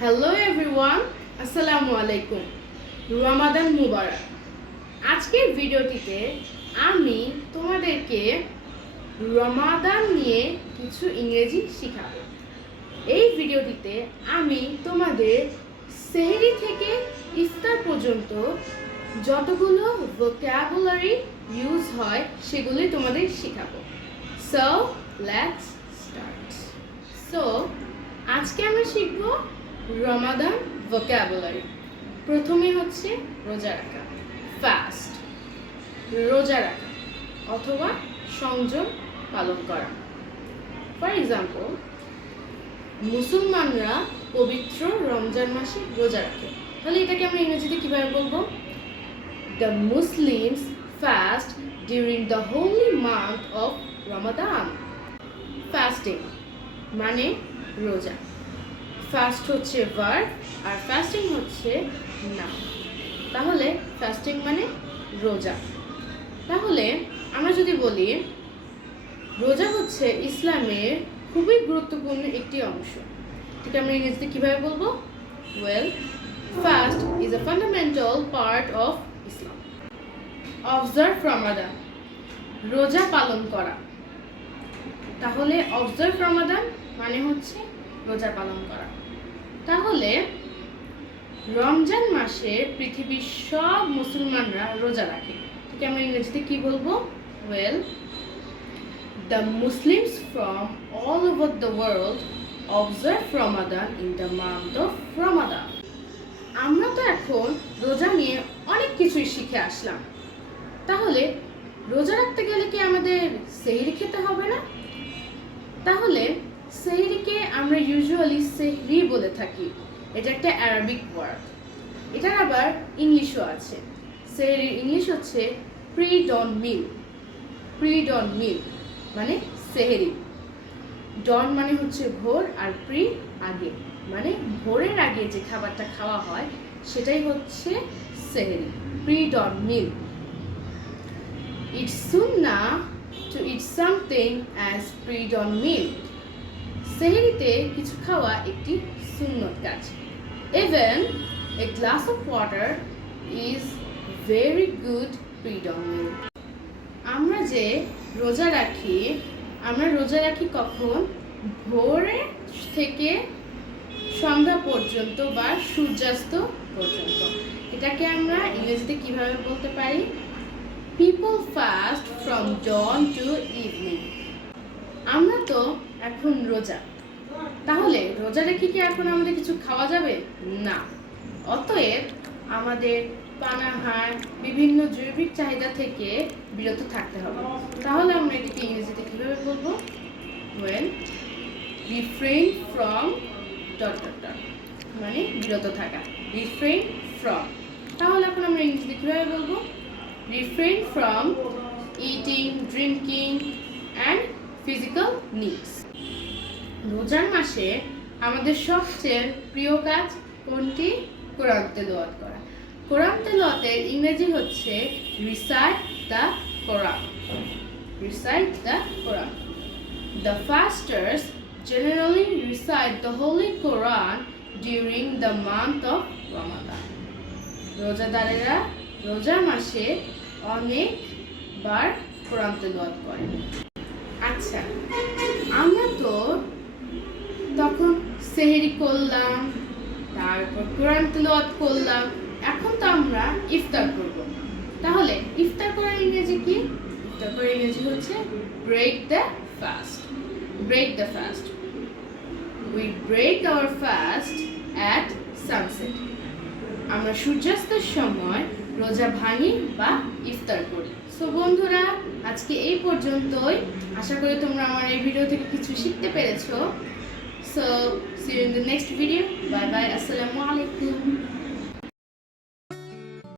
Hello everyone, আসসালামু আলাইকুম। রমাদান মুবারক। আজকের ভিডিওটিতে আমি তোমাদেরকে রমাদান নিয়ে কিছু ইংরেজি শেখাবো। এই ভিডিওটিতে আমি তোমাদের সেহরি থেকে ইফতার পর্যন্ত যতগুলো ভোকাবুলারি ইউজ হয় সেগুলি তোমাদের শেখাবো। So let's start. সো আজকে আমরা শিখবো রমাদান ভোকাবুলারি। প্রথমে হচ্ছে রোজা রাখা, ফাস্ট, রোজা রাখা অথবা সংযম পালন করা। ফর এক্সাম্পল, মুসলমানরা পবিত্র রমজান মাসে রোজা রাখে। তাহলে এটাকে আমরা ইংরেজিতে কিভাবে বলবো? The Muslims fast during the Holi month of Ramadan. Fasting মানে রোজা। ফাস্ট হচ্ছে ভার্ব আর ফাস্টিং হচ্ছে নাউন। তাহলে ফাস্টিং মানে রোজা। তাহলে আমরা যদি বলি রোজা হচ্ছে ইসলামের খুবই গুরুত্বপূর্ণ একটি অংশ, ঠিক আমরা ইংরেজিতে কিভাবে বলবো? Well, fast is a fundamental part of Islam. Observe Ramadan, রোজা পালন করা। তাহলে অবজার্ভ রমাদান মানে হচ্ছে রোজা পালন করা। তাহলে রমজান মাসে পৃথিবীর সব মুসলমানরা রোজা রাখে, ঠিক আমরা ইংরেজিতে কি বলবো? Well, the Muslims from all over the world observe Ramadan in the month of Ramadan. আমরা তো এখন রোজা নিয়ে অনেক কিছুই শিখে আসলাম। তাহলে রোজা রাখতে গেলে কি আমাদের সেহরি খেতে হবে না? তাহলে সেহরিকে আমরা ইউজুয়ালি সেহরি বলে থাকি। এটা একটা অ্যারাবিক ওয়ার্ড। এটার আবার ইংলিশও আছে। সেহরির ইংলিশ হচ্ছে প্রি-ডন মিল। প্রি-ডন মিল মানে সেহরি। ডন মানে হচ্ছে ভোর, আর প্রি আগে, মানে ভোরের আগে যে খাবারটা খাওয়া হয় সেটাই হচ্ছে সেহরি, প্রি-ডন মিল। It's sunnah to eat something as pre-dawn meal. সেহরিতে কিছু খাওয়া একটি সুন্নত কাজ। Even a glass of water is very good pre-dawn meal. আমরা যে রোজা রাখি, কখন? ভোরে থেকে সন্ধ্যা পর্যন্ত বা সূর্যাস্ত পর্যন্ত। এটাকে আমরা ইংরেজিতে কিভাবে বলতে পারি? People fast from dawn to evening. আমরা তো এখন রোজা, তাহলে রোজা রেখে কি এখন আমাদের কিছু খাওয়া যাবে না? অতএব আমাদের পানাহার, বিভিন্ন জৈবিক চাহিদা থেকে বিরত থাকতে হবে। তাহলে আমরা এটাকে ইংরেজিতে কিভাবে বলবো? Well, refrain from dot dot dot মানে বিরত থাকা, রিফ্রেইন ফ্রম। তাহলে এখন আমরা ইংরেজিতে কিভাবে বলবো? refrain from eating, drinking and physical needs. রোজার মাসে আমাদের সবচেয়ে প্রিয় কাজ কোনটি? কোরআন তেলাওয়াত করা। কোরআন তেলাওয়াতের ইংরেজি হচ্ছে recite the Quran. Recite the Quran. The fasters generally recite the Holy Quran during the month of Ramadan. রোজাদারেরা রোজা মাসে অনেকবার কোরআন তেলাওয়াত করে। আচ্ছা, আমরা তো তখন সেহরি করলাম, তারপর কোরআন তেলাওয়াত করলাম, এখন তো আমরা ইফতার করব। তাহলে ইফতার করার ইংরেজি কি? ইফতার করার ইংরেজি হচ্ছে break the fast. Break the fast. We break our fast at sunset. আমরা সূর্যাস্তের সময় রোজা ভাঙি বা ইফতার করি। সো বন্ধুরা, আজকে এই পর্যন্তই। আশা করি তোমরা আমার এই ভিডিও থেকে কিছু শিখতে পেরেছো। So see you in the next video. Bye bye, আসসালামু আলাইকুম।